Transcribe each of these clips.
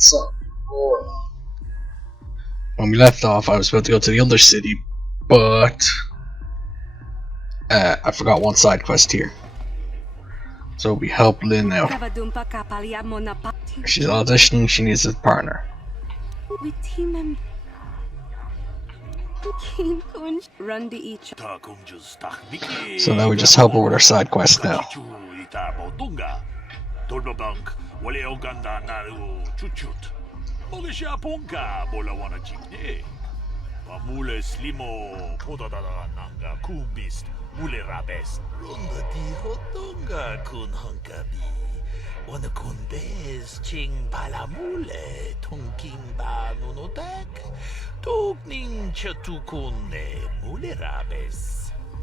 So, when we left off, I was about to go to the Undercity, but I forgot one side quest here. So we help Lynn now. She's auditioning, she needs a partner. So now we just help her with her side quest now.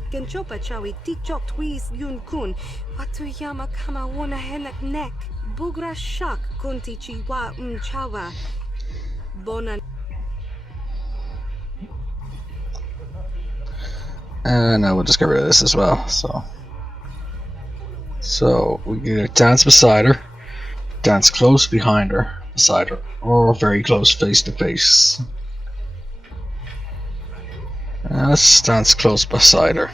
Genchopa chawi tichok twis yun kun. Watuyama kama wona henak nek. Bugra shak kunti chiwa mchawa. Bona. And now we'll just get rid of this as well. So we can either dance beside her, dance close behind her, beside her, or very close face to face. Let's dance close beside her.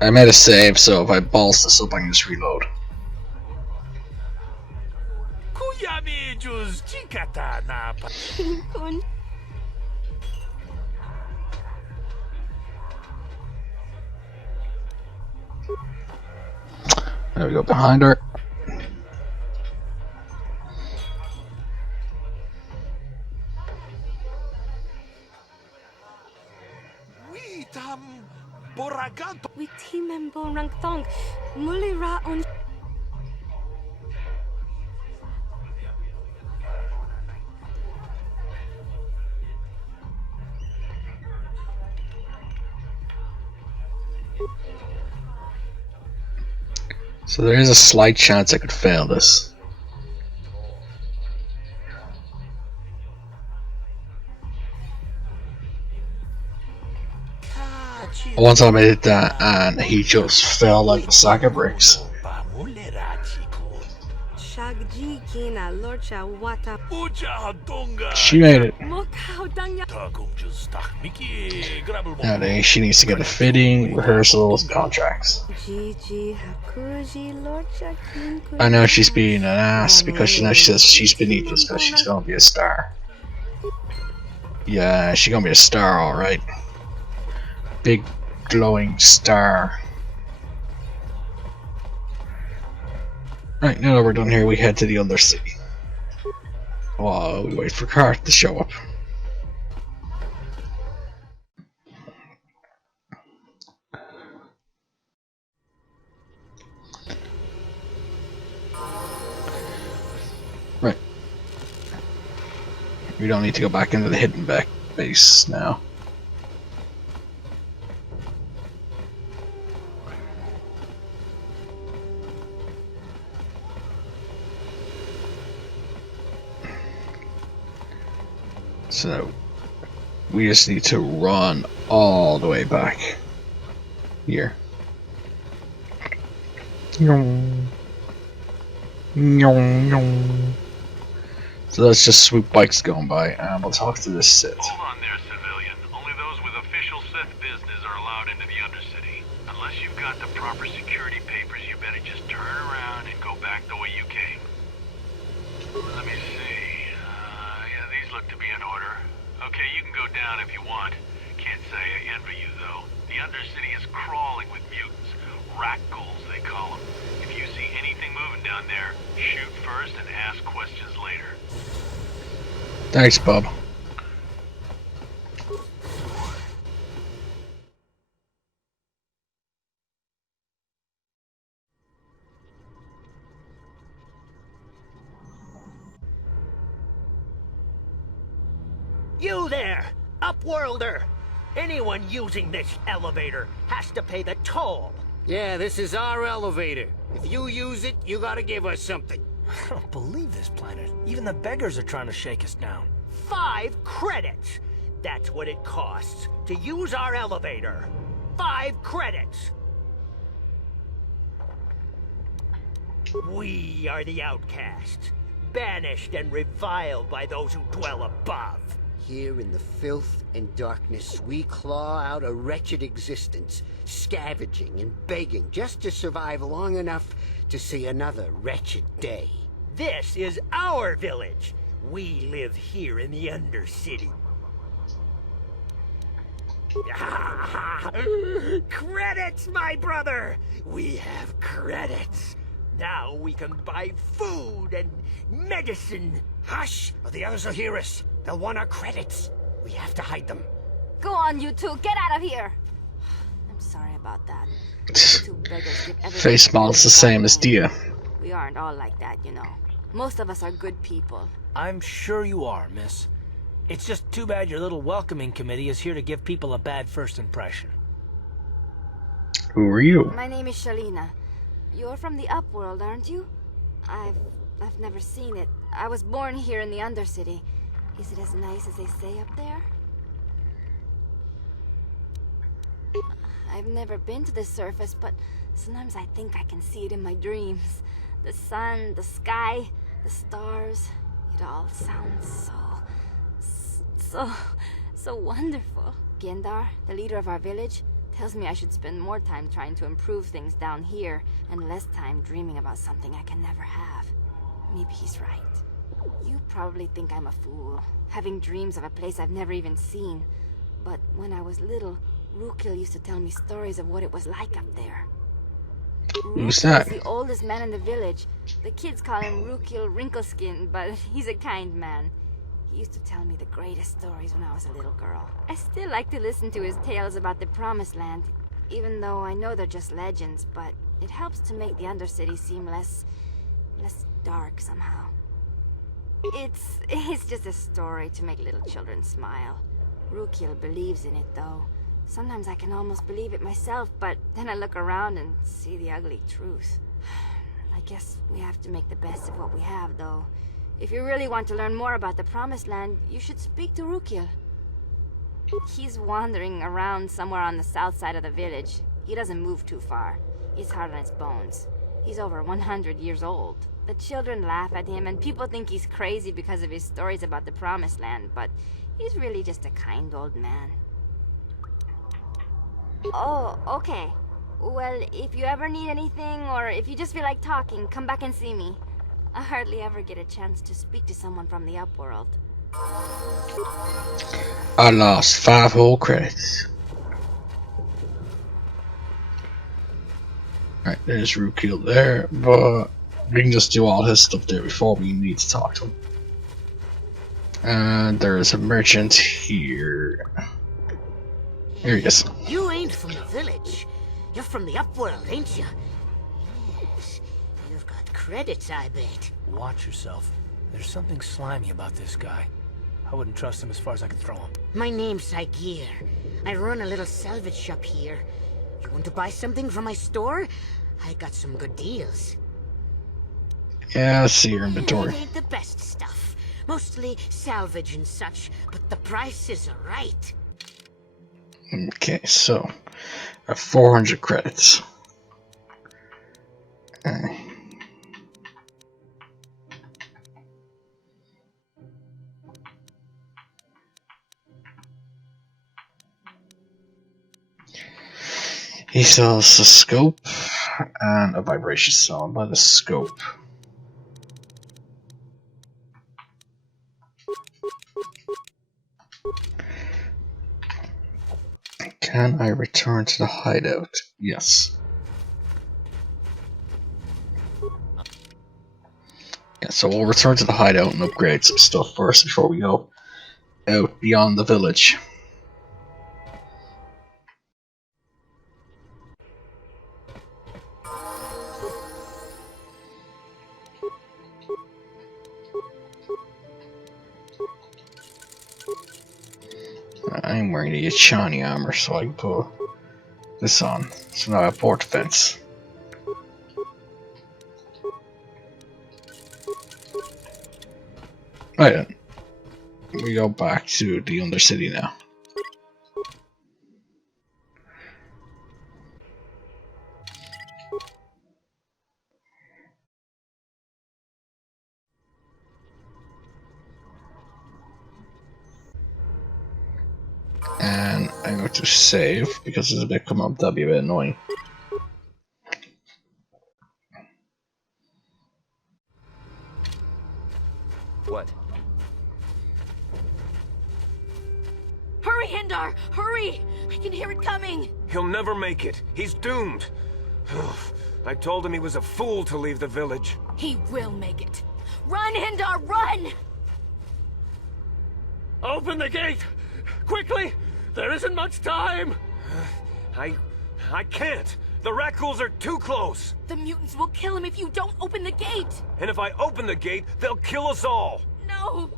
I made a save, so if I balls this up, I can just reload. There we go, behind her. We team and borang thong. Mulira on. So there is a slight chance I could fail this. One time I did that and he just fell like a sack of bricks. She made it. Nowadays she needs to get a fitting, rehearsals, contracts. I know she's being an ass because she says she's beneath us because she's gonna be a star. Yeah, she's gonna be a star, alright. Big glowing star. Right, now that we're done here, we head to the Undercity. While we wait for Cart to show up. Right. We don't need to go back into the hidden back base now. So we just need to run all the way back here. So let's just swoop bikes going by and we'll talk to this Sith. Hold on there, civilian. Only those with official Sith business are allowed into the Undercity. Unless you've got the proper security papers, you better just turn around and go back the way you came. Let me see. Yeah, these look to be in order. Okay, you can go down if you want. Can't say I envy you, though. The Undercity is crawling with mutants. Rakghouls, they call them. If you see anything moving down there, shoot first and ask questions later. Thanks, Bob. You there, Upworlder! Anyone using this elevator has to pay the toll. Yeah, this is our elevator. If you use it, you gotta give us something. I don't believe this planet. Even the beggars are trying to shake us down. 5 credits! That's what it costs to use our elevator. 5 credits! We are the Outcasts. banished and reviled by those who dwell above. Here in the filth and darkness, we claw out a wretched existence, scavenging and begging just to survive long enough to see another wretched day. This is our village. We live here in the Undercity. Credits, my brother! We have credits. Now we can buy food and medicine. Hush, or the others will hear us. They'll want our credits. We have to hide them. Go on, you two. Get out of here. I'm sorry about that. The two beggars give everything Face model's the same as Dia. We aren't all like that, you know. Most of us are good people. I'm sure you are, miss. It's just too bad your little welcoming committee is here to give people a bad first impression. Who are you? My name is Shalina. You're from the Upworld, aren't you? I've never seen it. I was born here in the Undercity. Is it as nice as they say up there? I've never been to the surface, but sometimes I think I can see it in my dreams. The sun, the sky, the stars. It all sounds so wonderful. Gendar, the leader of our village, tells me I should spend more time trying to improve things down here and less time dreaming about something I can never have. Maybe he's right. You probably think I'm a fool, having dreams of a place I've never even seen. But when I was little, Rakghoul used to tell me stories of what it was like up there. Who's that? He's the oldest man in the village. The kids call him Rakghoul Wrinkleskin, but he's a kind man. He used to tell me the greatest stories when I was a little girl. I still like to listen to his tales about the Promised Land, even though I know they're just legends, but it helps to make the Undercity seem less dark somehow. It's just a story to make little children smile. Rakghoul believes in it, though. Sometimes I can almost believe it myself, but then I look around and see the ugly truth. I guess we have to make the best of what we have, though. If you really want to learn more about the Promised Land, you should speak to Rakghoul. He's wandering around somewhere on the south side of the village. He doesn't move too far. He's hard on his bones. He's over 100 years old. The children laugh at him, and people think he's crazy because of his stories about the Promised Land, but he's really just a kind old man. Oh, okay. Well, if you ever need anything, or if you just feel like talking, come back and see me. I hardly ever get a chance to speak to someone from the Upworld. I lost 5 whole credits. Alright, there's Rakghoul there, but we can just do all his stuff there before we need to talk to him. And there's a merchant here. Here he is. You ain't from the village. You're from the Upworld, ain't you? Yes. You've got credits, I bet. Watch yourself. There's something slimy about this guy. I wouldn't trust him as far as I could throw him. My name's Saigir. I run a little salvage shop here. You want to buy something from my store? I got some good deals. Yeah, I see your inventory. It ain't the best stuff. Mostly salvage and such, but the prices are right. Okay, so I have 400 credits. He sells a scope and a vibration cell by the scope. Can I return to the hideout? Yes. Yeah, so we'll return to the hideout and upgrade some stuff first before we go out beyond the village. I'm wearing the Achani armor, so I can put this on. So now I have port defense. Right then. We go back to the Undercity now. going to save because it's a bit come up. That'd be a bit annoying. What? Hurry, Hindar! Hurry! I can hear it coming! He'll never make it. He's doomed. I told him he was a fool to leave the village. He will make it. Run, Hindar, run! Open the gate! Quickly! There isn't much time! I can't. The Rakghouls are too close. The mutants will kill him if you don't open the gate! And if I open the gate, they'll kill us all. No!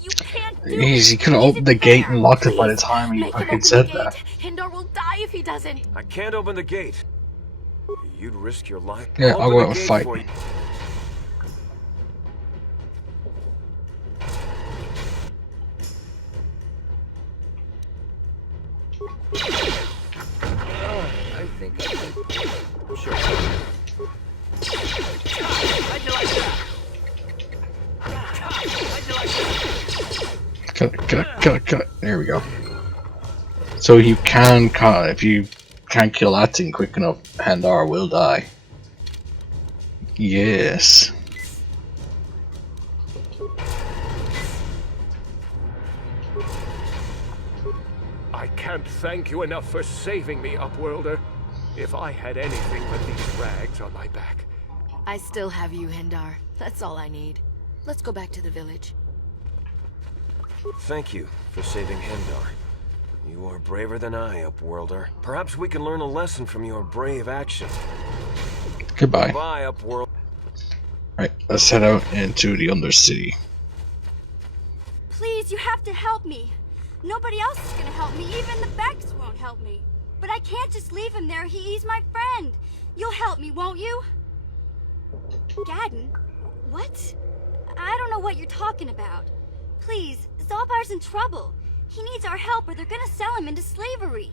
You can't do He it! could have opened the gate and locked it by the time he Make him fucking open said the that. gate. Hindar will die if he doesn't! I can't open the gate. You'd risk your life. Yeah, I'll Open go the out and gate fight. for you. I think I can... Sure. How'd you like that? How'd you like that? Cut it. There we go. So you can cut if you can't kill that thing quick enough, Handar will die. Yes. I can't thank you enough for saving me, Upworlder. If I had anything but these rags on my back. I still have you, Hindar. That's all I need. Let's go back to the village. Thank you for saving Hindar. You are braver than I, Upworlder. Perhaps we can learn a lesson from your brave action. Goodbye. Goodbye, Upworld. Right, let's head out into the Undercity. Please, you have to help me. Nobody else is gonna help me. Even the Becks won't help me. But I can't just leave him there. He's my friend. You'll help me, won't you? Gadden? What? I don't know what you're talking about. Please, Zaalbar's in trouble. He needs our help or they're gonna sell him into slavery.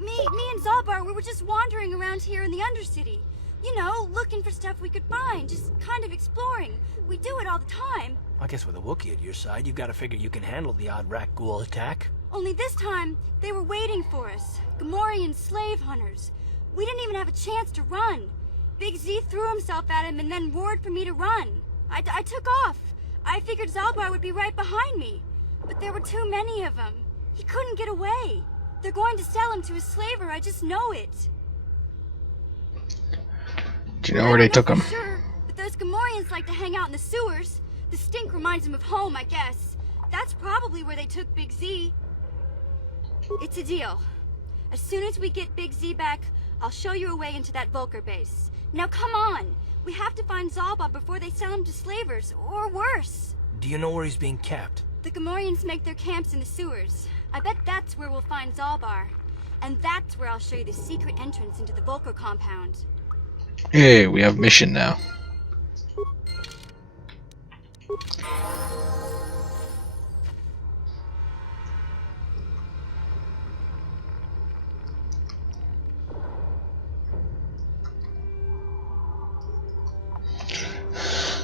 Me and Zaalbar, we were just wandering around here in the Undercity. You know, looking for stuff we could find, just kind of exploring. We do it all the time. I guess with a Wookiee at your side, you've got to figure you can handle the odd Rakghoul attack. Only this time, they were waiting for us. Gamorrean slave hunters. We didn't even have a chance to run. Big Z threw himself at him and then roared for me to run. I took off. I figured Zaalbar would be right behind me. But there were too many of them. He couldn't get away. They're going to sell him to a slaver, I just know it. Do you know where they took him? Sure, but those Gamorreans like to hang out in the sewers. The stink reminds them of home, I guess. That's probably where they took Big Z. It's a deal. As soon as we get Big Z back, I'll show you a way into that Vulcar base. Now come on! We have to find Zaalbar before they sell him to slavers, or worse. Do you know where he's being kept? The Gamorreans make their camps in the sewers. I bet that's where we'll find Zaalbar. And that's where I'll show you the secret entrance into the Vulcar compound. Hey, we have mission now.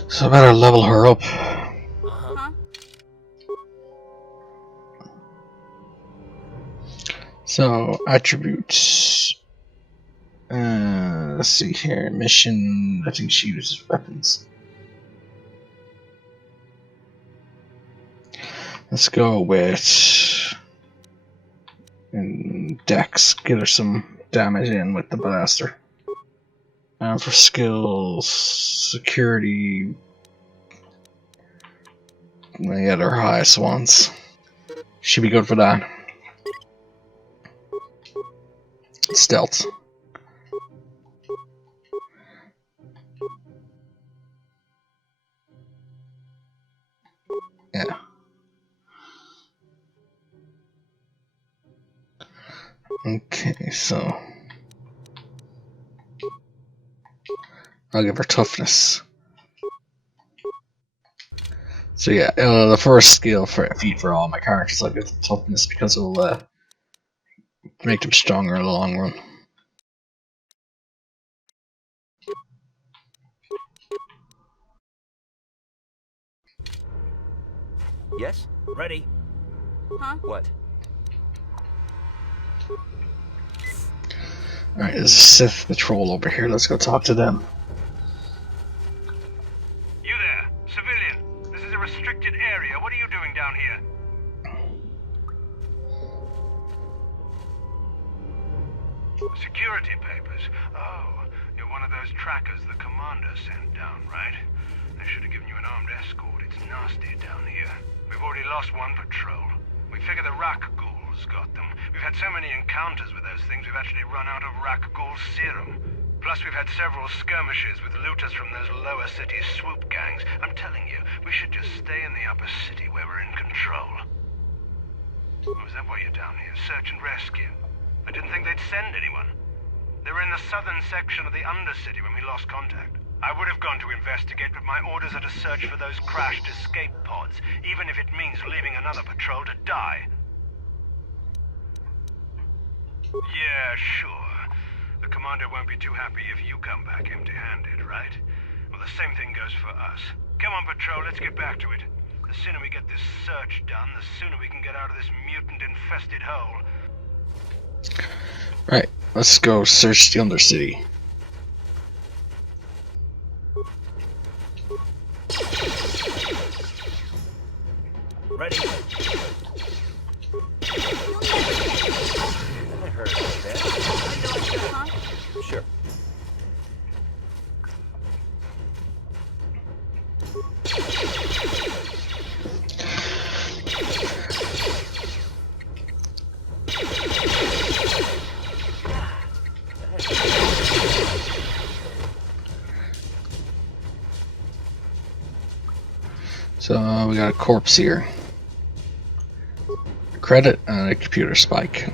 So I better level her up. Huh? So, attributes. Let's see here. Mission. I think she uses weapons. Let's go with. Dex. Get her some damage in with the blaster. And for skills, security. Yeah, they're highest ones. Should be good for that. Stealth. Yeah. Okay, so I'll give her toughness. So yeah, the first skill for feat for all my characters, I'll give them toughness because it'll make them stronger in the long run. Yes? Ready? Huh? What? Alright, there's a Sith patrol over here. Let's go talk to them. You there, civilian. This is a restricted area. What are you doing down here? Security papers. Oh, you're one of those trackers the commander sent down, right? They should have given you an armed escort. It's nasty down here. We've already lost one patrol. We figure the Rakghouls got them. We've had so many encounters with those things, we've actually run out of Rakghoul serum. Plus, we've had several skirmishes with looters from those lower city swoop gangs. I'm telling you, we should just stay in the upper city where we're in control. Oh, is that why you're down here? Search and rescue? I didn't think they'd send anyone. They were in the southern section of the Undercity when we lost contact. I would have gone to investigate, but my orders are to search for those crashed escape pods, even if it means leaving another patrol to die. Yeah, sure. The commander won't be too happy if you come back empty-handed, right? Well, the same thing goes for us. Come on, patrol, let's get back to it. The sooner we get this search done, the sooner we can get out of this mutant-infested hole. Right, let's go search the Undercity. Ready? I heard about that. Sure. So we got a corpse here. A credit and a computer spike.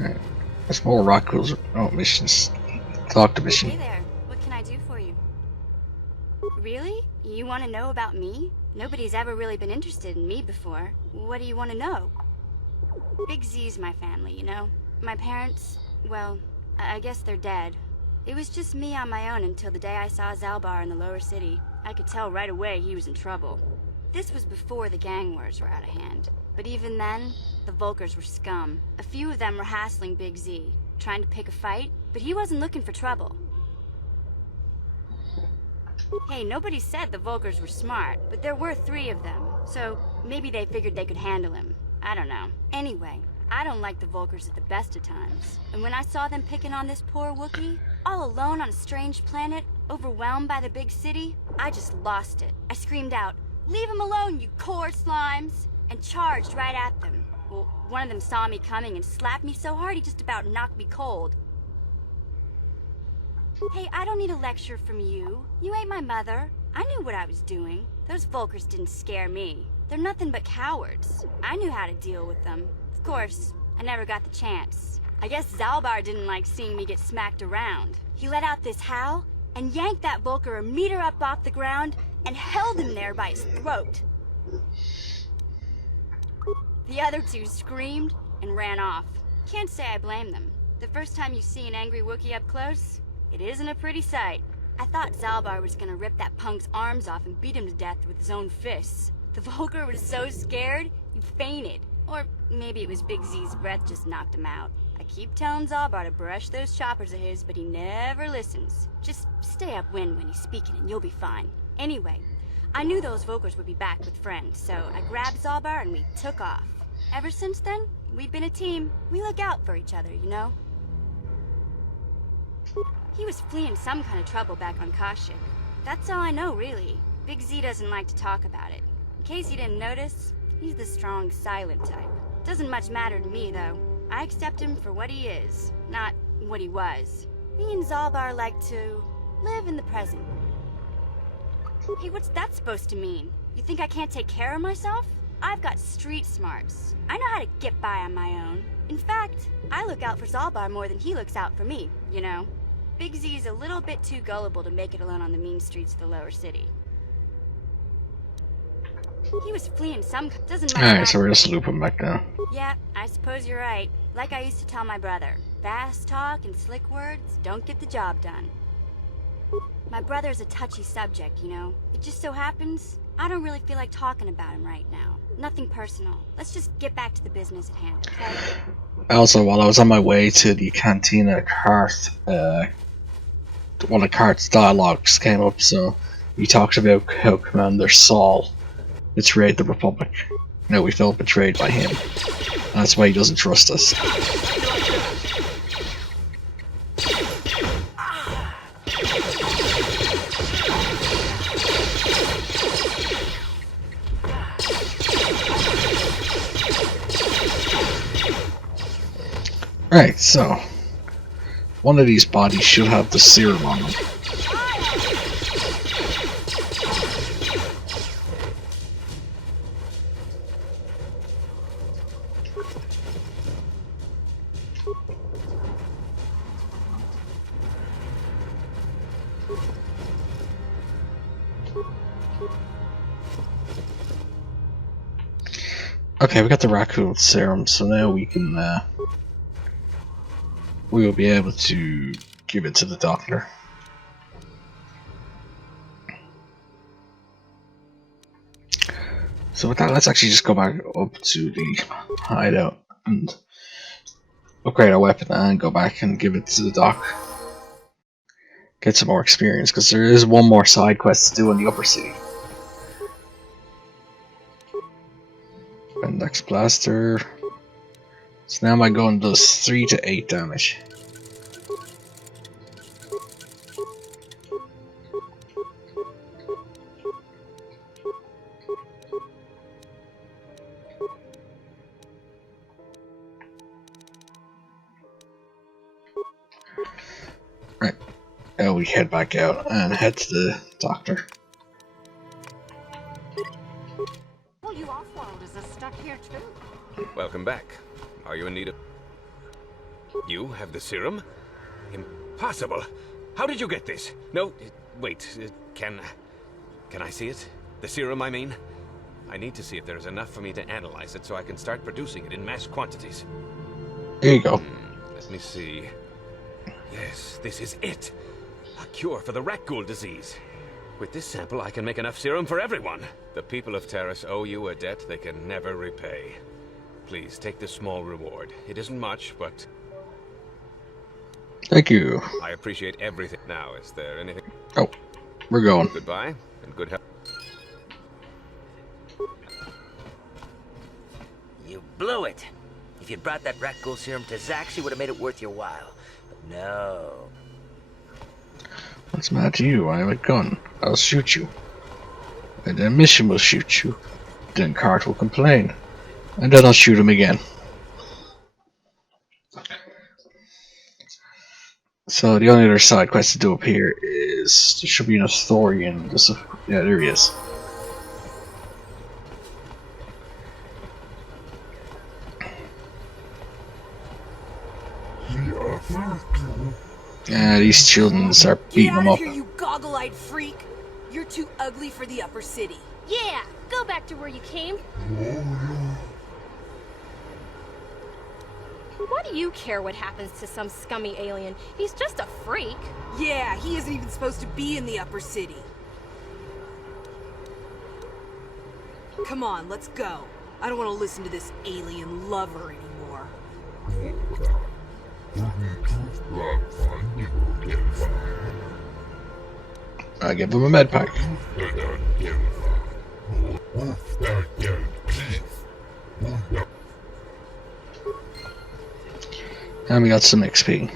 Alright. There's more Rakghouls. Oh, missions. Talk to mission. Hey there. What can I do for you? Really? You want to know about me? Nobody's ever really been interested in me before. What do you want to know? Big Z's my family, you know? My parents, well, I guess they're dead. It was just me on my own until the day I saw Zaalbar in the lower city. I could tell right away he was in trouble. This was before the gang wars were out of hand. But even then, the Vulkars were scum. A few of them were hassling Big Z, trying to pick a fight, but he wasn't looking for trouble. Hey, nobody said the Vulkars were smart, but there were 3 of them, so maybe they figured they could handle him. I don't know. Anyway, I don't like the Vulkars at the best of times. And when I saw them picking on this poor Wookiee, all alone on a strange planet, overwhelmed by the big city, I just lost it. I screamed out, "Leave him alone, you core slimes!" and charged right at them. Well, one of them saw me coming and slapped me so hard he just about knocked me cold. Hey, I don't need a lecture from you. You ain't my mother. I knew what I was doing. Those Vulkars didn't scare me. They're nothing but cowards. I knew how to deal with them. Of course, I never got the chance. I guess Zaalbar didn't like seeing me get smacked around. He let out this howl and yanked that Vulkar a meter up off the ground and held him there by his throat. The other 2 screamed and ran off. Can't say I blame them. The first time you see an angry Wookiee up close, it isn't a pretty sight. I thought Zaalbar was gonna rip that punk's arms off and beat him to death with his own fists. The Vulkar was so scared, he fainted. Or maybe it was Big Z's breath just knocked him out. I keep telling Zaalbar to brush those choppers of his, but he never listens. Just stay upwind when he's speaking and you'll be fine. Anyway, I knew those Vulkars would be back with friends, so I grabbed Zaalbar and we took off. Ever since then, we've been a team. We look out for each other, you know? He was fleeing some kind of trouble back on Kashyyyk. That's all I know, really. Big Z doesn't like to talk about it. In case you didn't notice, he's the strong, silent type. Doesn't much matter to me, though. I accept him for what he is, not what he was. Me and Zaalbar like to live in the present. Hey, what's that supposed to mean? You think I can't take care of myself? I've got street smarts. I know how to get by on my own. In fact, I look out for Zaalbar more than he looks out for me, you know? Big Z's a little bit too gullible to make it alone on the mean streets of the lower city. He was fleeing some... doesn't matter. Alright, so we're just looping back down. Yeah, I suppose you're right. Like I used to tell my brother, fast talk and slick words don't get the job done. My brother's a touchy subject, you know? It just so happens, I don't really feel like talking about him right now. Nothing personal. Let's just get back to the business at hand, okay? Also, while I was on my way to the cantina, one of Cart's dialogues came up, so he talks about how Commander Saul betrayed the Republic. Now we felt betrayed by him. And that's why he doesn't trust us. Right, so one of these bodies should have the serum on them. Okay, we got the Rakghoul serum, so now we can we will be able to give it to the doctor. So with that, let's actually just go back up to the hideout and upgrade our weapon and go back and give it to the doc. Get some more experience, because there is one more side quest to do in the upper city. Index blaster. So now my gun does 3 to 8 damage. Right. Now we head back out and head to the doctor. Well, you off-worlders are stuck here too. Welcome back. Are you in need of... You have the serum? Impossible. How did you get this? No, wait, can I see it? The serum, I mean? I need to see if there's enough for me to analyze it so I can start producing it in mass quantities. There you go. Let me see. Yes, this is it. A cure for the Rakghoul Disease. With this sample, I can make enough serum for everyone. The people of Taris owe you a debt they can never repay. Please, take this small reward. It isn't much, but... Thank you. I appreciate everything. Now, is there anything... Oh, we're going. Goodbye, and good health. You blew it. If you'd brought that Rakghoul serum to Zack, she would have made it worth your while. But no. What's the matter to you? I have a gun. I'll shoot you. And then Mission will shoot you. Then Cart will complain. And then I'll shoot him again. So the only other side quest to do up here is... there should be an Thorian. Yeah, there he is. Yeah, these children start beating him up. Get out of here, you goggle-eyed freak! You're too ugly for the upper city. Yeah, go back to where you came. Why do you care what happens to some scummy alien? He's just a freak. Yeah, he isn't even supposed to be in the upper city. Come on, let's go. I don't want to listen to this alien lover anymore. I give him a med pack. And we got some XP.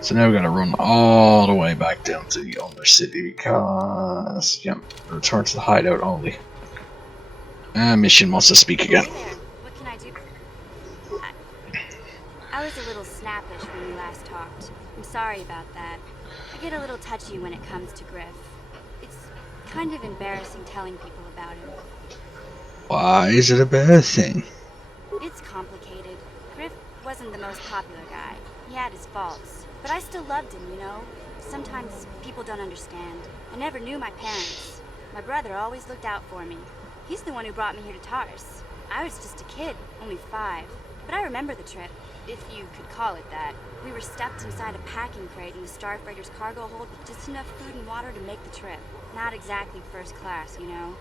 So now we're gonna run all the way back down to the Undercity because, yeah, return to the hideout only. And Mission wants to speak again. What can I do? I was a little snappish when we last talked. I'm sorry about that. I get a little touchy when it comes to Griff. It's kind of embarrassing telling people about him. Why is it a bad thing? It's complicated. Griff wasn't the most popular guy. He had his faults. But I still loved him, you know? Sometimes people don't understand. I never knew my parents. My brother always looked out for me. He's the one who brought me here to Taris. I was just a kid, only 5. But I remember the trip. if you could call it that. We were stuffed inside a packing crate in the Starfighter's cargo hold with just enough food and water to make the trip. Not exactly first class, you know?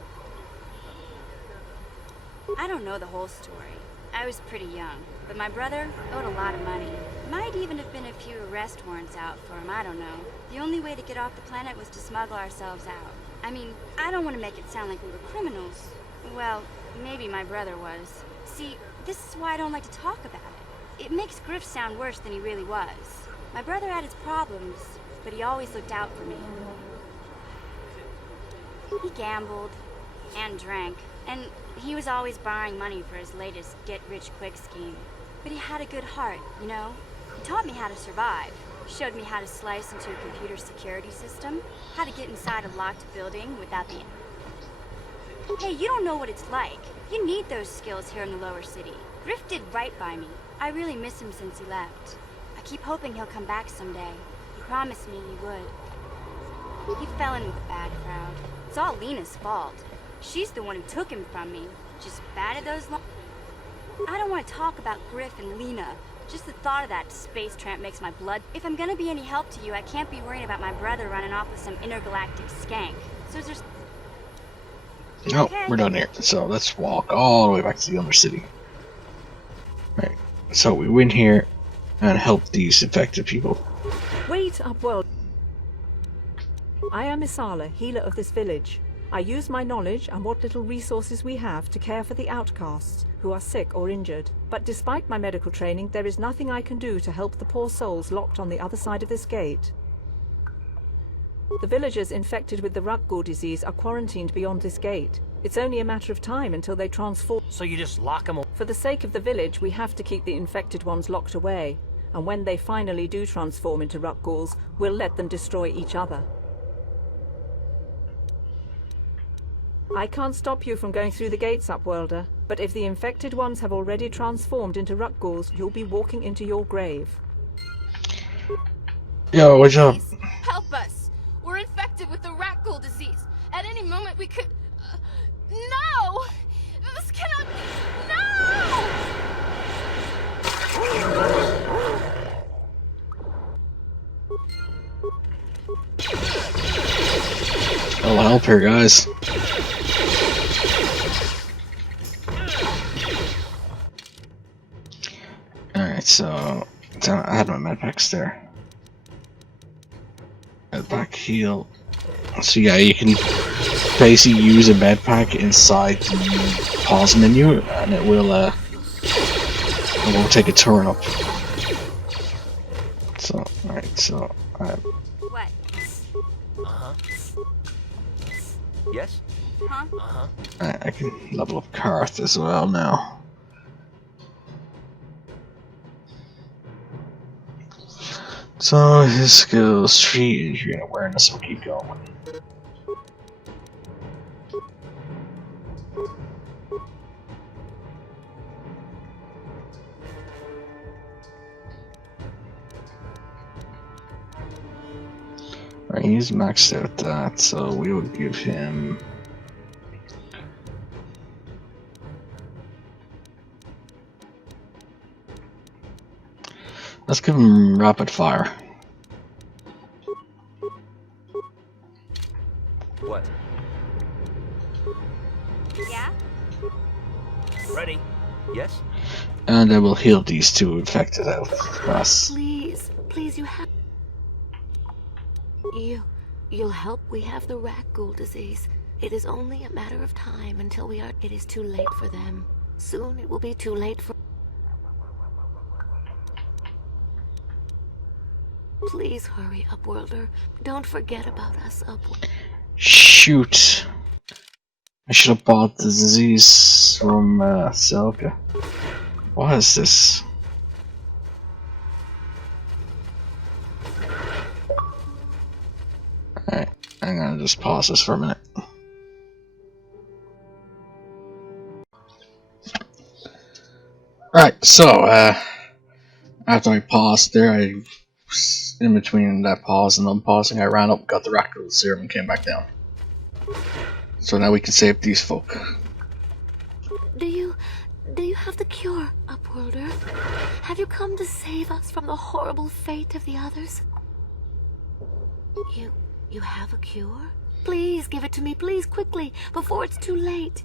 I don't know the whole story. I was pretty young, but my brother owed a lot of money. Might even have been a few arrest warrants out for him, I don't know. The only way to get off the planet was to smuggle ourselves out. I mean, I don't want to make it sound like we were criminals. Well, maybe my brother was. See, this is why I don't like to talk about it. It makes Griff sound worse than he really was. My brother had his problems, but he always looked out for me. He gambled and drank, and he was always borrowing money for his latest get-rich-quick scheme. But he had a good heart, you know? He taught me how to survive. Showed me how to slice into a computer security system, how to get inside a locked building without the... Hey, you don't know what it's like. You need those skills here in the lower city. Griff did right by me. I really miss him since he left. I keep hoping he'll come back someday. He promised me he would. He fell in with a bad crowd. It's all Lena's fault. She's the one who took him from me. Just batted those I don't want to talk about Griff and Lena. Just the thought of that space tramp makes my blood... If I'm gonna be any help to you, I can't be worrying about my brother running off with some intergalactic skank. So there's... Oh, okay. We're done here. So let's walk all the way back to the Undercity. Right. So we win here and help these infected people. Wait, Upworld. I am Isala, healer of this village. I use my knowledge and what little resources we have to care for the outcasts who are sick or injured. But despite my medical training, there is nothing I can do to help the poor souls locked on the other side of this gate. The villagers infected with the Rakghoul Disease are quarantined beyond this gate. It's only a matter of time until they transform. So you just lock them away? For the sake of the village, we have to keep the infected ones locked away. And when they finally do transform into Rakghouls, we'll let them destroy each other. I can't stop you from going through the gates, Upworlder, but if the infected ones have already transformed into Rakghouls, you'll be walking into your grave. Yo, what's up? Please, help us! We're infected with the Rakghoul Disease. At any moment we could... No! This cannot be... No! I'll help here, guys. Alright, so I had my medpacks there. Medpack heal. So yeah, you can basically use a medpack inside the pause menu, and it will take a turn up. So alright, so what? Yes? Huh? I can level up Karth as well now. So his skills, 3 injury and awareness will keep going. Right, he's maxed out that, so we would give him... Let's give him rapid fire. What? Yeah? Ready? Yes? And I will heal these 2 infected out. Please, you have... You'll help. We have the Rakghoul Disease. It is only a matter of time until we are... It is too late for them. Soon it will be too late for... Please hurry, Upworlder. Don't forget about us, Upworlder. Shoot! I should have bought the disease from Zaalbar. What is this? Alright, I'm gonna just pause this for a minute. Right, so after I paused there, in between that pause and unpausing, I ran up, got the Rakghoul serum, and came back down. So now we can save these folk. Do you have the cure, Upworlder? Have you come to save us from the horrible fate of the others? You have a cure? Please give it to me, please, quickly, before it's too late.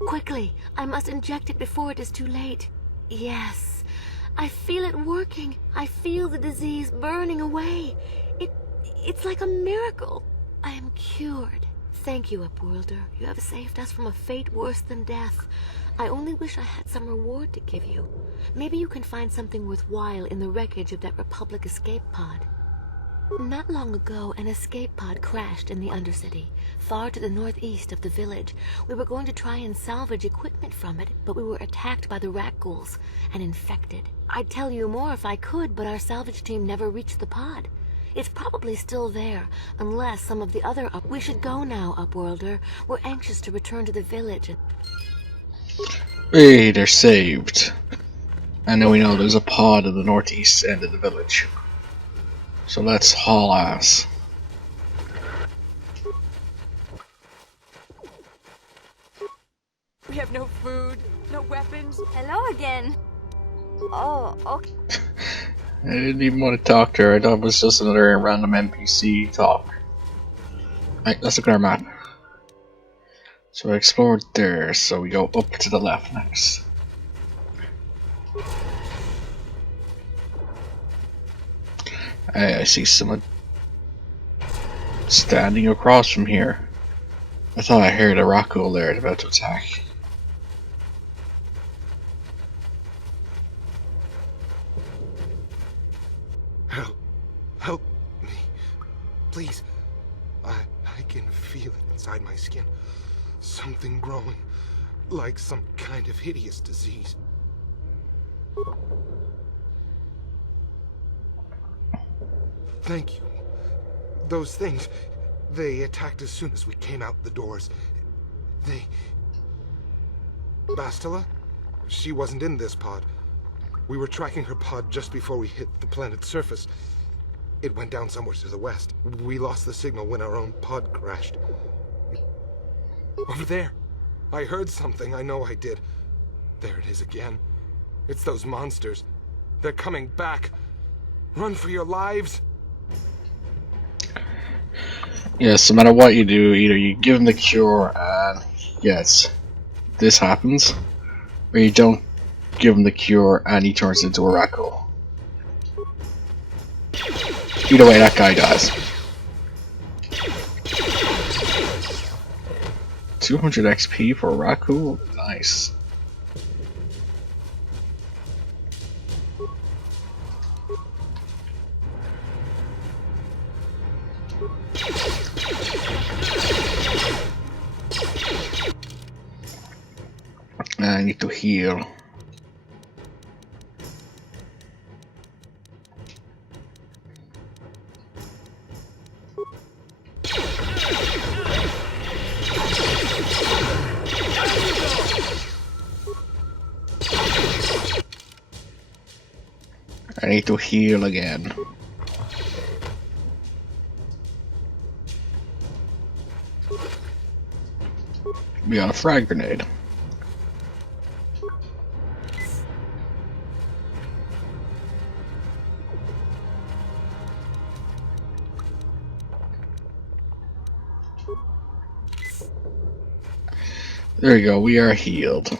Quickly, I must inject it before it is too late. Yes, I feel it working. I feel the disease burning away. It's like a miracle. I am cured. Thank you, Upworlder. You have saved us from a fate worse than death. I only wish I had some reward to give you. Maybe you can find something worthwhile in the wreckage of that Republic escape pod. Not long ago, an escape pod crashed in the Undercity, far to the northeast of the village. We were going to try and salvage equipment from it, but we were attacked by the Rakghouls and infected. I'd tell you more if I could, but our salvage team never reached the pod. It's probably still there, unless some of the other We should go now, Upworlder. We're anxious to return to the village and... Hey, they're saved. And now we know there's a pod at the northeast end of the village. So let's haul ass. We have no food, no weapons. Hello again. Oh, okay. I didn't even want to talk to her. I thought it was just another random NPC talk. Alright, let's look at our map. So I explored there, so we go up to the left next. I see someone standing across from here. I thought I heard a Rakghoul there about to attack. Help me. Please. I can feel it inside my skin. Something growing. Like some kind of hideous disease. Thank you. Those things, they attacked as soon as we came out the doors. Bastila? She wasn't in this pod. We were tracking her pod just before we hit the planet's surface. It went down somewhere to the west. We lost the signal when our own pod crashed. Over there. I heard something, I know I did. There it is again. It's those monsters. They're coming back. Run for your lives. Yes, no matter what you do, either you give him the cure and yes, this happens, or you don't give him the cure and he turns into a Rakghoul. Either way, that guy dies. 200 XP for a Rakghoul? Nice. I need to heal. I need to heal again. We got a frag grenade. There we go, we are healed.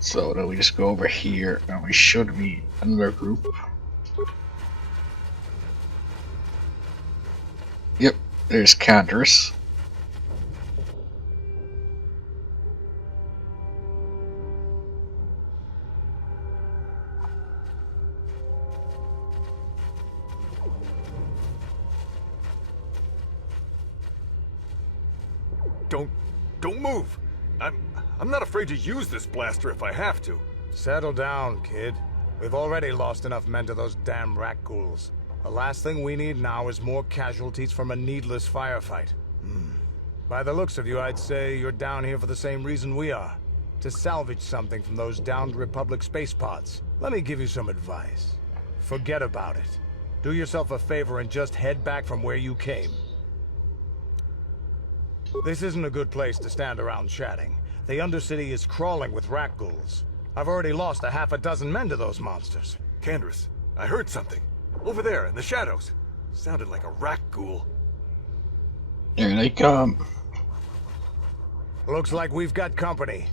So now we just go over here and we should meet another group. Yep, there's Taris. Don't move! I'm not afraid to use this blaster if I have to. Settle down, kid. We've already lost enough men to those damn Rakghouls. The last thing we need now is more casualties from a needless firefight. By the looks of you, I'd say you're down here for the same reason we are. To salvage something from those downed Republic space pods. Let me give you some advice. Forget about it. Do yourself a favor and just head back from where you came. This isn't a good place to stand around chatting. The Undercity is crawling with Rakghouls. I've already lost a half a dozen men to those monsters. Candace, I heard something. Over there, in the shadows. Sounded like a Rakghoul. Here they come. Looks like we've got company.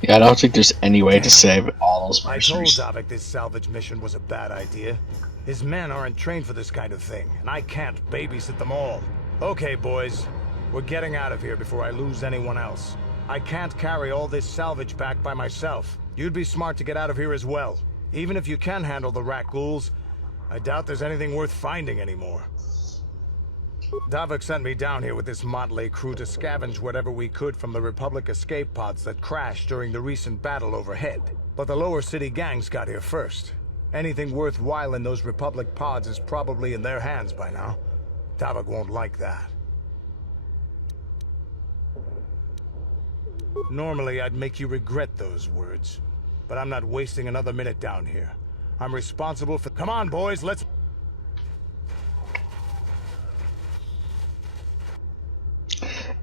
Yeah, I don't think there's any way to save all those I told mercenaries. Davik this salvage mission was a bad idea. His men aren't trained for this kind of thing, and I can't babysit them all. Okay, boys. We're getting out of here before I lose anyone else. I can't carry all this salvage back by myself. You'd be smart to get out of here as well. Even if you can handle the Rakghouls, I doubt there's anything worth finding anymore. Davik sent me down here with this motley crew to scavenge whatever we could from the Republic escape pods that crashed during the recent battle overhead. But the lower city gangs got here first. Anything worthwhile in those Republic pods is probably in their hands by now. Davik won't like that. Normally, I'd make you regret those words. But I'm not wasting another minute down here. I'm responsible for— Come on, boys, let's—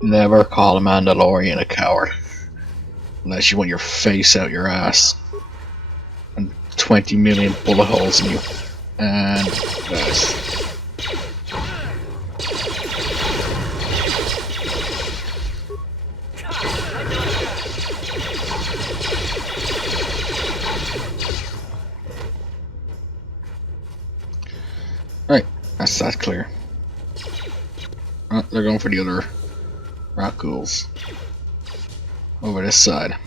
Never call a Mandalorian a coward. Unless you want your face out your ass. And 20 million bullet holes in you. And guys. Right, that's that clear. Oh, they're going for the other Rakghouls. Over this side.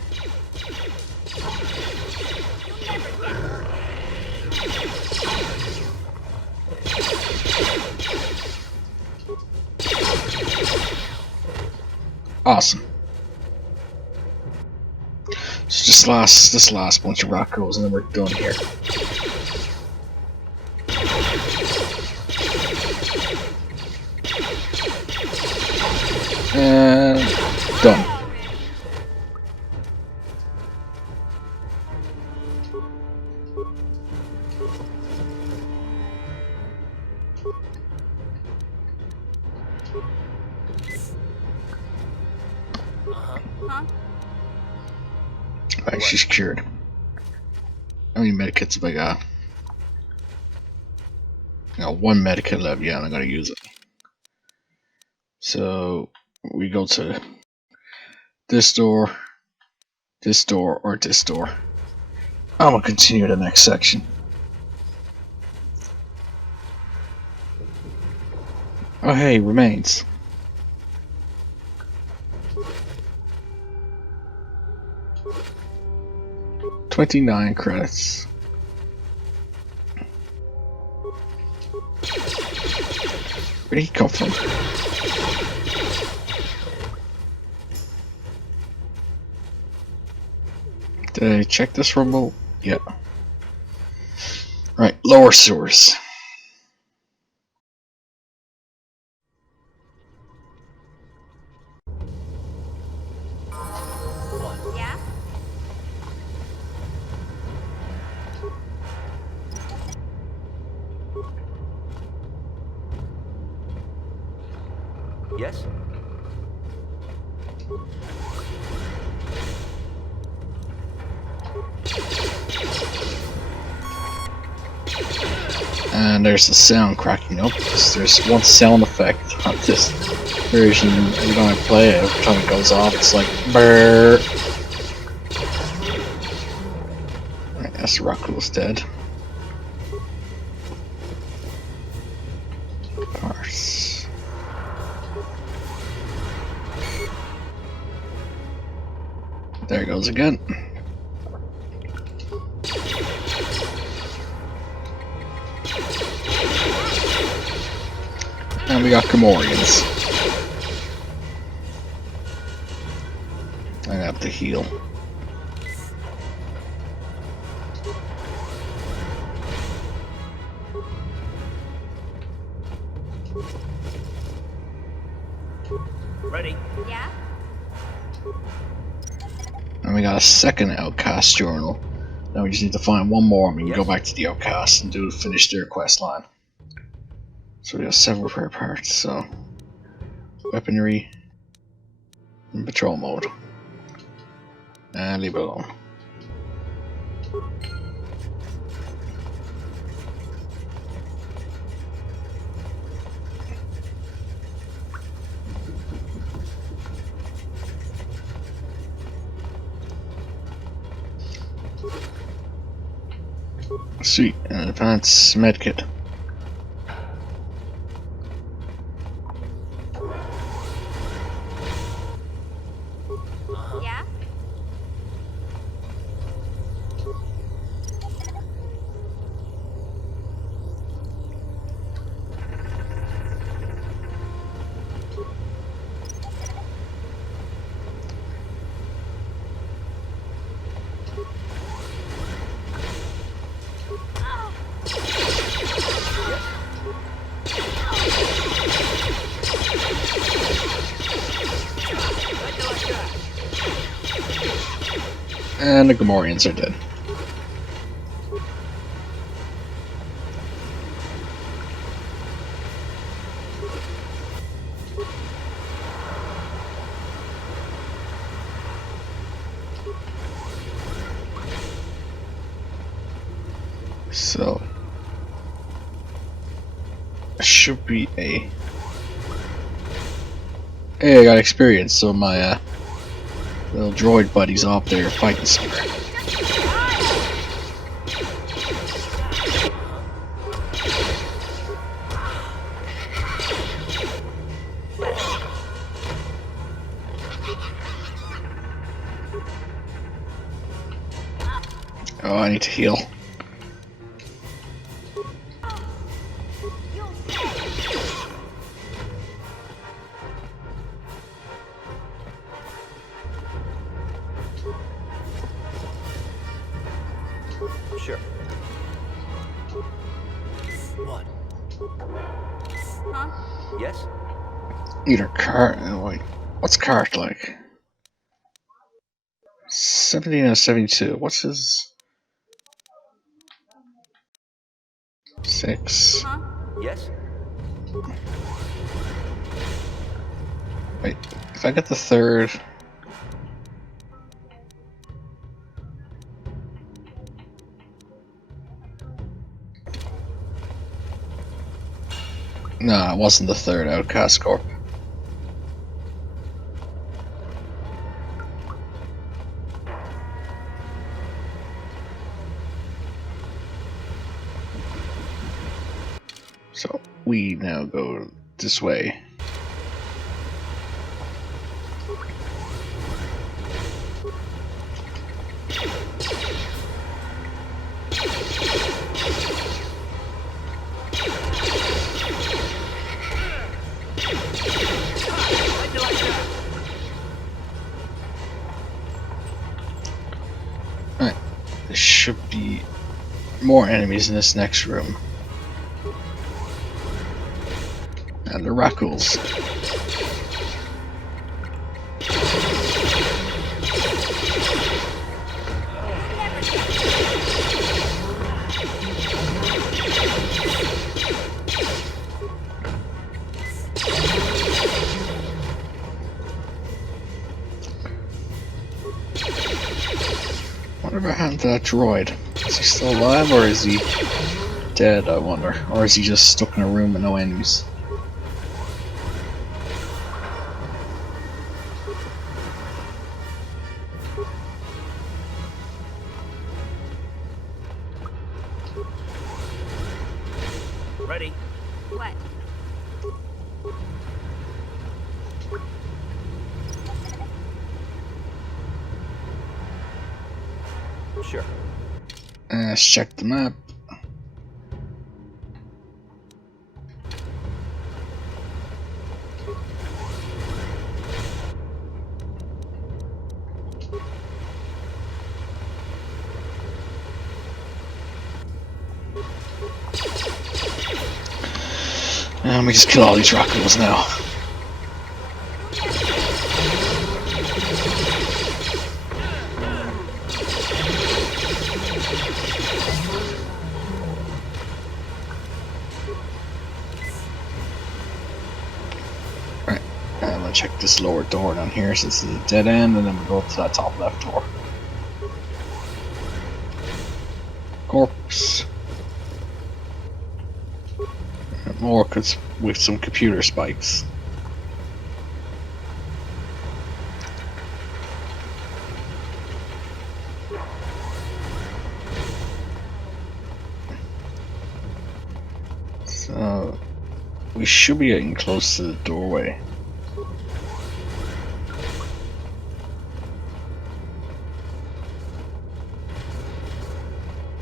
Awesome. So just this last bunch of Rakghouls and then we're done here. And done. Huh? Alright, she's cured. How many medikits have I got? I got one medikit left. Yeah, I'm gonna use it. So we go to this door, or this door. I'm gonna continue the next section. Oh hey, remains. $29 credits. Where did he come from? Did I check this remote? Yeah. Right, lower sewers. Yeah? Yes? And there's the sound cracking up. There's one sound effect on this version. Every time I play it, every time it goes off, it's like brrr. Right, that's Rakghoul's dead. Parts. There it goes again. And we got Gamorreans. I have to heal. Ready? Yeah? And we got a second Outcast journal. Now we just need to find one more and we can go back to the Outcast and finish their quest line. So we got 7 repair parts, so weaponry and patrol mode. And leave it alone. Sweet, an advanced medkit. Yeah? And the Gamorreans are dead. So it should be a. Hey, I got experience, so my little droid buddies up there fighting somewhere. Oh, I need to heal. Sure. What? Huh? Yes? Either cart. Wait, what's cart like? 17 and 72. What's his? 6. Huh? Yes? Wait, if I get the 3rd. No, it wasn't the 3rd Outcast Corp. So we now go this way. Alright, there should be more enemies in this next room. And the Rakghouls. Whatever happened to that droid? Is he still alive or is he dead, I wonder? Or is he just stuck in a room with no enemies? Ready? What? Sure. Let's check the map. And we just kill all these Rakghouls now. want to check this lower door down here since it's a dead end, and then we go to that top left door. Corpse. More with some computer spikes. So we should be getting close to the doorway.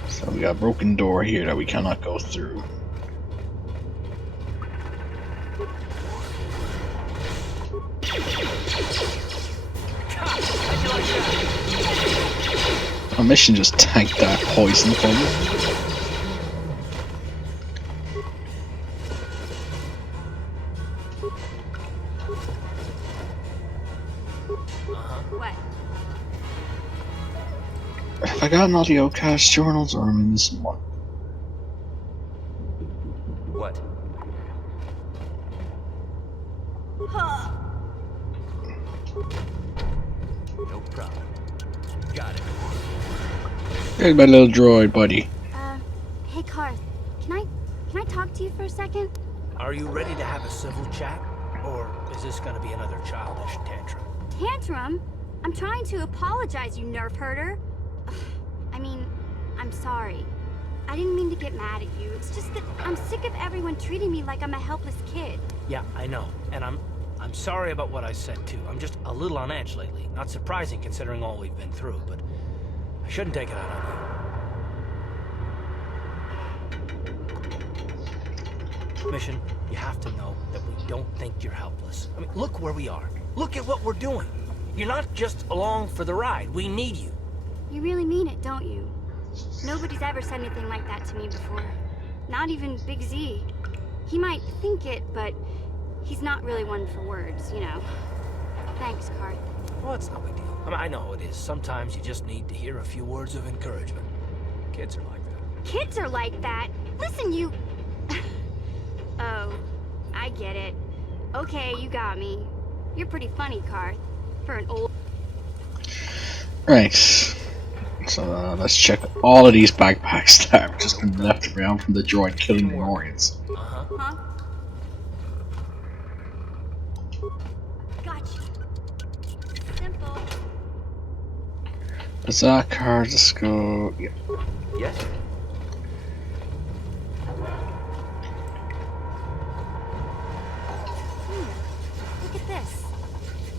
So we got a broken door here that we cannot go through. Our mission just tanked that poison from me. What? Have I gotten all the Outcast journals, or am I missing one? What? No problem. Got it. Hey, my little droid buddy. Hey Karth, can I talk to you for a second? Are you ready to have a civil chat? Or is this gonna be another childish tantrum? Tantrum? I'm trying to apologize, you nerf herder. I mean, I'm sorry. I didn't mean to get mad at you. It's just that I'm sick of everyone treating me like I'm a helpless kid. Yeah, I know. And I'm sorry about what I said too. I'm just a little on edge lately. Not surprising considering all we've been through, but I shouldn't take it out on you. Mission, you have to know that we don't think you're helpless. I mean, look where we are. Look at what we're doing. You're not just along for the ride. We need you. You really mean it, don't you? Nobody's ever said anything like that to me before. Not even Big Z. He might think it, but he's not really one for words, you know. Thanks, Karth. Well, it's no big deal. I mean, I know how it is. Sometimes you just need to hear a few words of encouragement. Kids are like that. Kids are like that? Listen, you... Oh, I get it. Okay, you got me. You're pretty funny, Karth. For an old... Right. So let's check all of these backpacks that have just been left around from the droid killing the Orions. Huh? Gotcha. Simple. Is that car just go? Yeah. Yes? Look at this.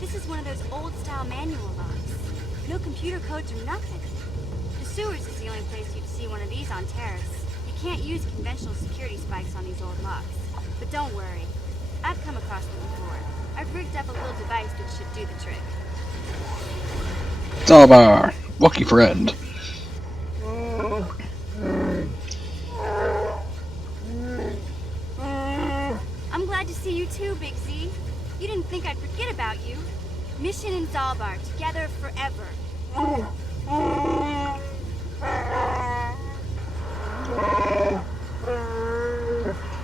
This is one of those old-style manual locks. No computer codes or nothing. The sewers is the only place you'd see one of these on Taris. You can't use conventional security spikes on these old locks. But don't worry. I've come across them before. I've rigged up a little device that should do the trick. Zaalbar, lucky friend. I'm glad to see you too, Big Z. You didn't think I'd forget about you. Mission and Zaalbar, together forever.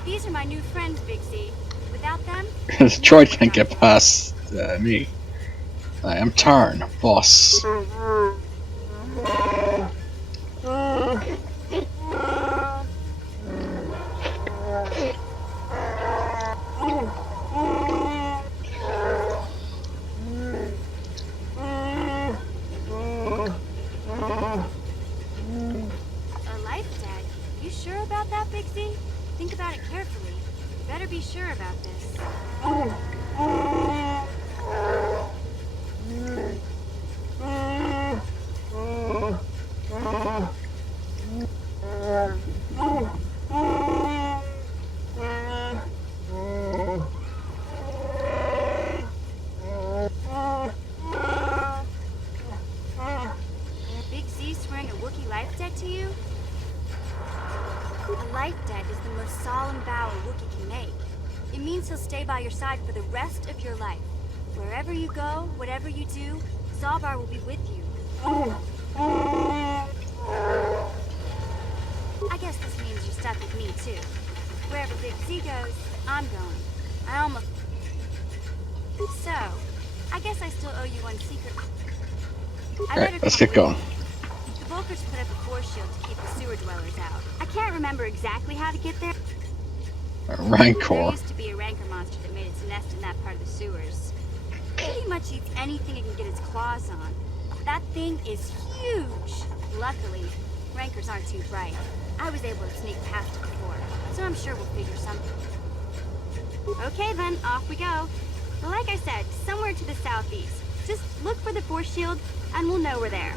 These are my new friends, Big Z. Without them... The droid can't get past me. I am Tarn, boss. Big Z? Think about it carefully. You better be sure about this. Big Z swearing a Wookiee life debt to you? A life debt is the most solemn vow a Wookiee can make. It means he'll stay by your side for the rest of your life. Wherever you go, whatever you do, Zaalbar will be with you. I guess this means you're stuck with me, too. Wherever Big Z goes, I'm going. I almost... So, I guess I still owe you one secret. Alright, let's get going. The Volkers put up a force shield to keep the sewer dwellers out. I can't remember exactly how to get there. A Rancor. There used to be a rancor monster that made its nest in that part of the sewers. Pretty much eats anything it can get its claws on. That thing is huge. Luckily, rancors aren't too bright. I was able to sneak past it before, so I'm sure we'll figure something. Okay then, off we go. But like I said, somewhere to the southeast. Just look for the force shield, and we'll know we're there.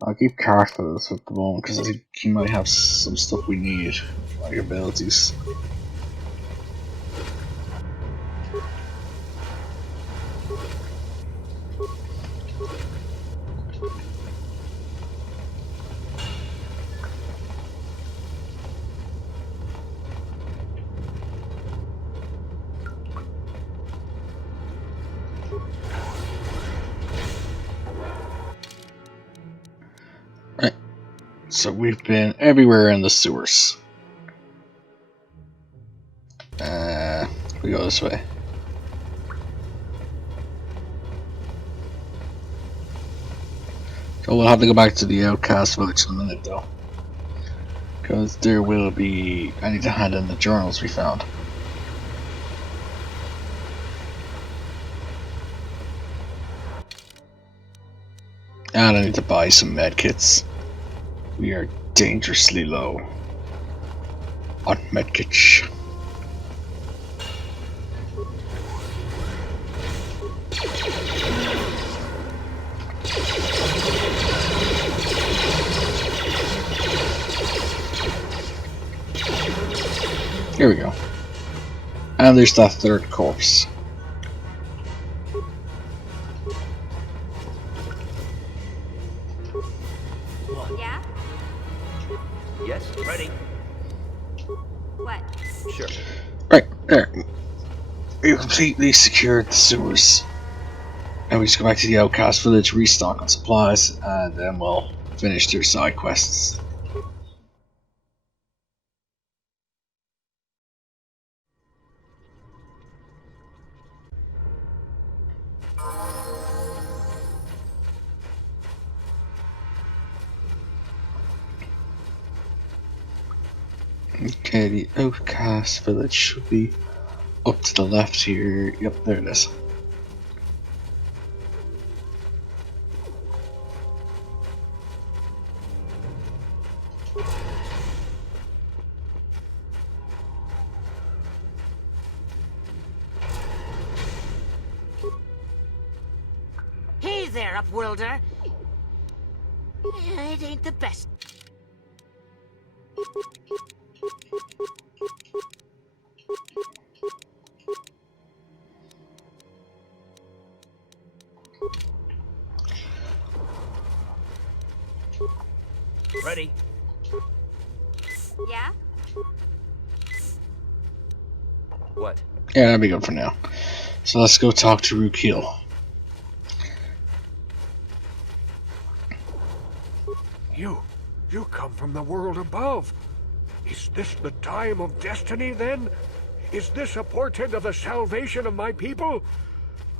I'll keep Carthus at the moment because I think he might have some stuff we need, like abilities. Right, so we've been everywhere in the sewers. We go this way. So we'll have to go back to the Outcast village in a minute though. Because there will be... I need to hand in the journals we found. And I need to buy some medkits. We are dangerously low on medkits. Here we go. And there's that third corpse. Yeah? Yes, ready. What? Sure. Right, there. We completely secured the sewers. And we just go back to the Outcast village, restock on supplies, and then we'll finish their side quests. Okay, the Outcast village should be up to the left here. Yep, there it is. Hey there, Upworlder. It ain't the best. Ready. Yeah? What? Yeah, that'd be good for now. So let's go talk to Rakghoul. You come from the world above. Is this the time of destiny, then? Is this a portent of the salvation of my people?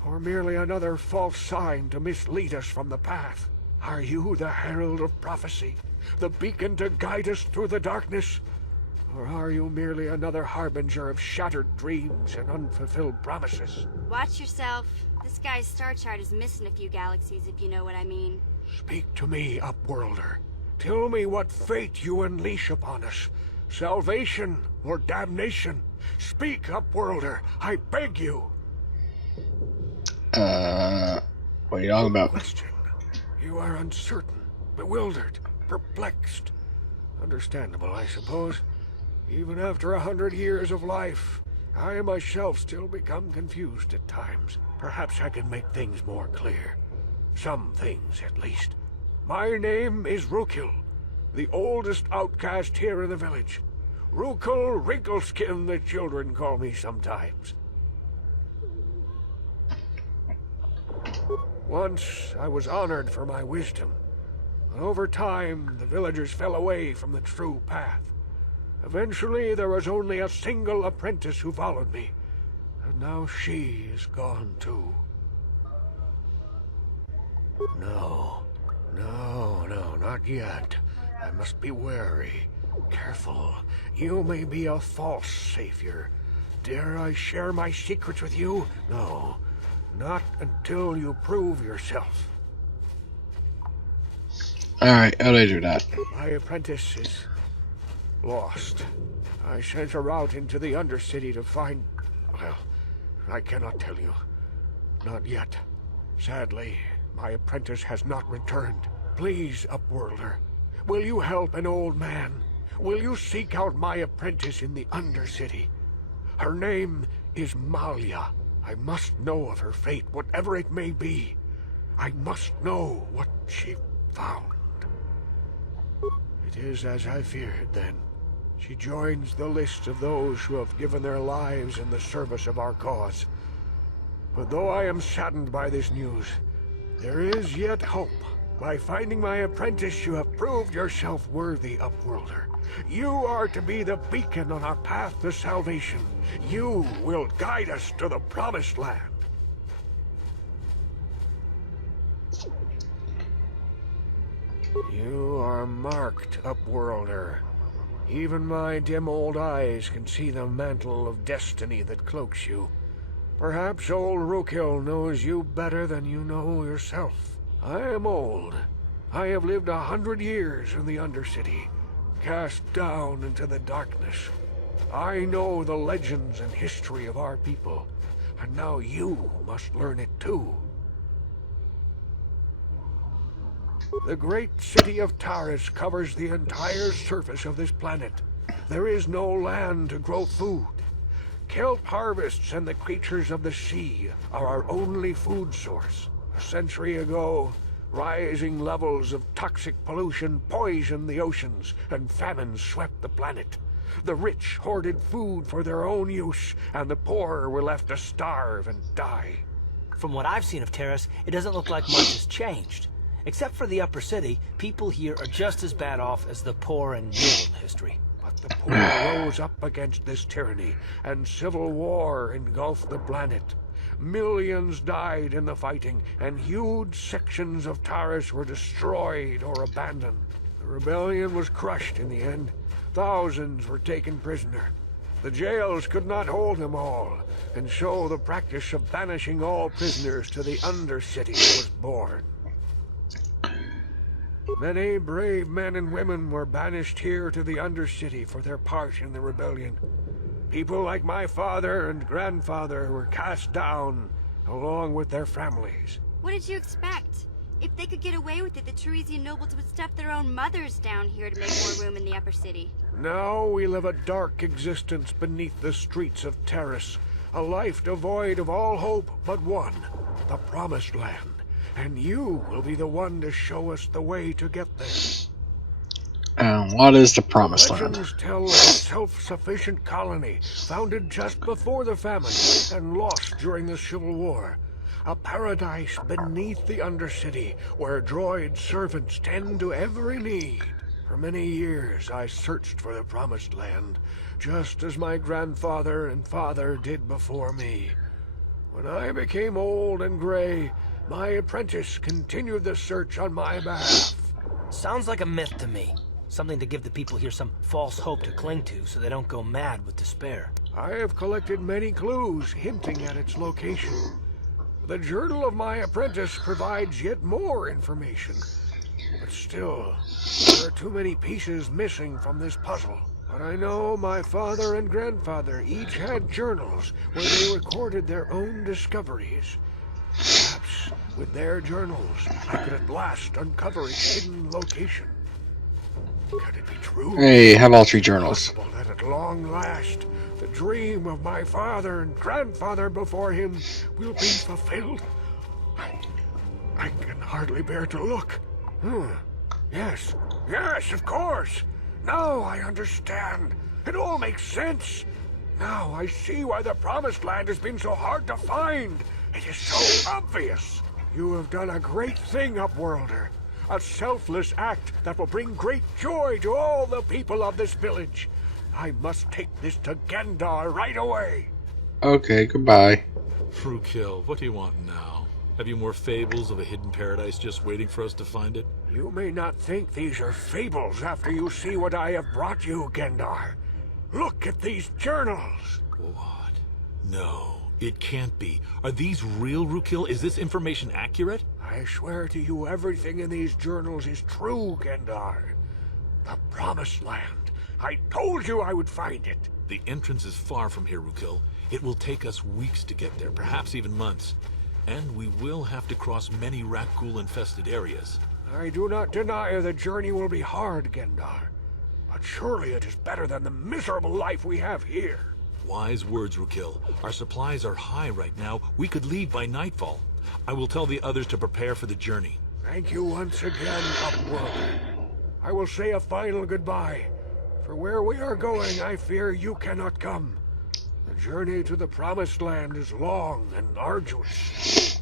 Or merely another false sign to mislead us from the path? Are you the herald of prophecy? The beacon to guide us through the darkness? Or are you merely another harbinger of shattered dreams and unfulfilled promises? Watch yourself. This guy's star chart is missing a few galaxies, if you know what I mean. Speak to me, Upworlder. Tell me what fate you unleash upon us. Salvation or damnation? Speak, Upworlder. I beg you. What are you talking about? Question. You are uncertain, bewildered, perplexed. Understandable, I suppose. Even after 100 years of life, I myself still become confused at times. Perhaps I can make things more clear. Some things, at least. My name is Rakghoul, the oldest outcast here in the village. Rakghoul Wrinkleskin, the children call me sometimes. Once I was honored for my wisdom, but over time the villagers fell away from the true path. Eventually there was only a single apprentice who followed me, and now she is gone too. No, not yet. I must be wary. Careful. You may be a false savior. Dare I share my secrets with you? No, not until you prove yourself. Alright, how do I do that? My apprentice is lost. I sent her out into the Undercity to find... Well, I cannot tell you. Not yet. Sadly, my apprentice has not returned. Please, Upworlder, will you help an old man? Will you seek out my apprentice in the Undercity? Her name is Malia. I must know of her fate, whatever it may be. I must know what she found. It is as I feared, then. She joins the list of those who have given their lives in the service of our cause. But though I am saddened by this news, there is yet hope. By finding my apprentice, you have proved yourself worthy, Upworlder. You are to be the beacon on our path to salvation. You will guide us to the Promised Land. You are marked, Upworlder. Even my dim old eyes can see the mantle of destiny that cloaks you. Perhaps old Rakghoul knows you better than you know yourself. I am old. I have lived 100 years in the Undercity, cast down into the darkness. I know the legends and history of our people, and now you must learn it too. The great city of Taris covers the entire surface of this planet. There is no land to grow food. Kelp harvests and the creatures of the sea are our only food source. A century ago, rising levels of toxic pollution poisoned the oceans, and famine swept the planet. The rich hoarded food for their own use, and the poor were left to starve and die. From what I've seen of Taris, it doesn't look like much has changed. Except for the upper city, people here are just as bad off as the poor in your history. But the poor rose up against this tyranny, and civil war engulfed the planet. Millions died in the fighting, and huge sections of Taris were destroyed or abandoned. The rebellion was crushed in the end. Thousands were taken prisoner. The jails could not hold them all, and so the practice of banishing all prisoners to the Undercity was born. Many brave men and women were banished here to the Undercity for their part in the rebellion. People like my father and grandfather were cast down, along with their families. What did you expect? If they could get away with it, the Tarisian nobles would stuff their own mothers down here to make more room in the upper city. Now we live a dark existence beneath the streets of Taris, a life devoid of all hope but one, the Promised Land. And you will be the one to show us the way to get there. What is the Promised Land? Legends tell of a self-sufficient colony founded just before the famine and lost during the Civil War. A paradise beneath the Undercity where droid servants tend to every need. For many years I searched for the Promised Land, just as my grandfather and father did before me. When I became old and gray, my apprentice continued the search on my behalf. Sounds like a myth to me. Something to give the people here some false hope to cling to so they don't go mad with despair. I have collected many clues hinting at its location. The journal of my apprentice provides yet more information. But still, there are too many pieces missing from this puzzle. But I know my father and grandfather each had journals where they recorded their own discoveries. Perhaps with their journals, I could at last uncover its hidden location. Could it be true? Hey, have all 3 journals. Possible that at long last, the dream of my father and grandfather before him will be fulfilled? I can hardly bear to look. Yes, of course. Now I understand. It all makes sense. Now I see why the Promised Land has been so hard to find. It is so obvious. You have done a great thing, Upworlder. A selfless act that will bring great joy to all the people of this village. I must take this to Gendar right away. Okay, goodbye. Rakghoul, what do you want now? Have you more fables of a hidden paradise just waiting for us to find it? You may not think these are fables after you see what I have brought you, Gendar. Look at these journals. What? No, it can't be. Are these real, Rakghoul? Is this information accurate? I swear to you, everything in these journals is true, Gendar. The Promised Land. I told you I would find it. The entrance is far from here, Rakghoul. It will take us weeks to get there, perhaps even months. And we will have to cross many Rakghoul-infested areas. I do not deny the journey will be hard, Gendar. But surely it is better than the miserable life we have here. Wise words, Rakghoul. Our supplies are high right now. We could leave by nightfall. I will tell the others to prepare for the journey. Thank you once again, Upworlder. I will say a final goodbye. For where we are going, I fear you cannot come. The journey to the Promised Land is long and arduous.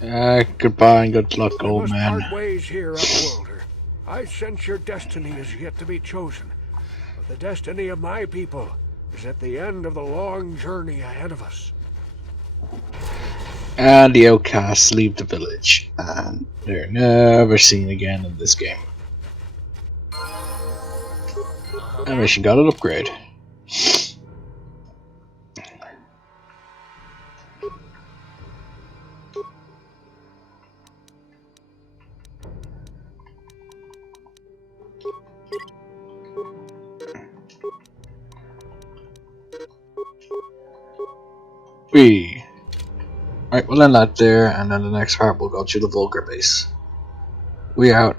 Goodbye and good luck, old We must man. part ways here, Upworlder. I sense your destiny is yet to be chosen. But the destiny of my people is at the end of the long journey ahead of us. And the Outcasts leave the village, and they're never seen again in this game. And mission got an upgrade. Alright, we'll end that there, and then the next part we'll go to the Vulgar base. We out.